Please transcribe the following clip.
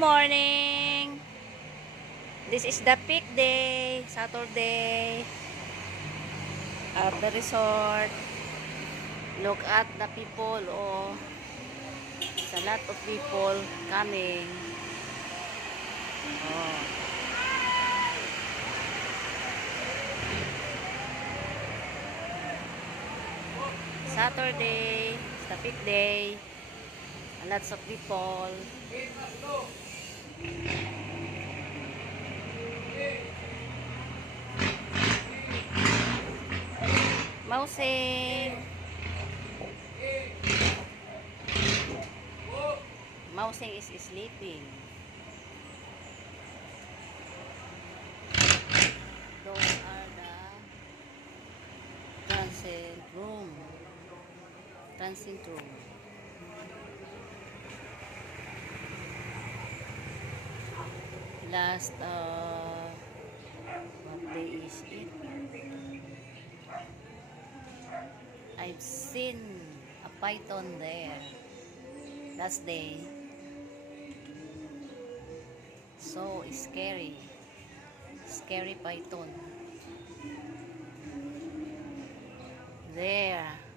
morning! This is the peak day, Saturday, at the resort. Look at the people, oh, it's a lot of people coming. Oh. Saturday, it's the peak day. Lots of people. Mousing. Mousing is sleeping. Those are the transit room. Transit room. Last, what day is it? I've seen a python there last day. So scary. Scary python. There.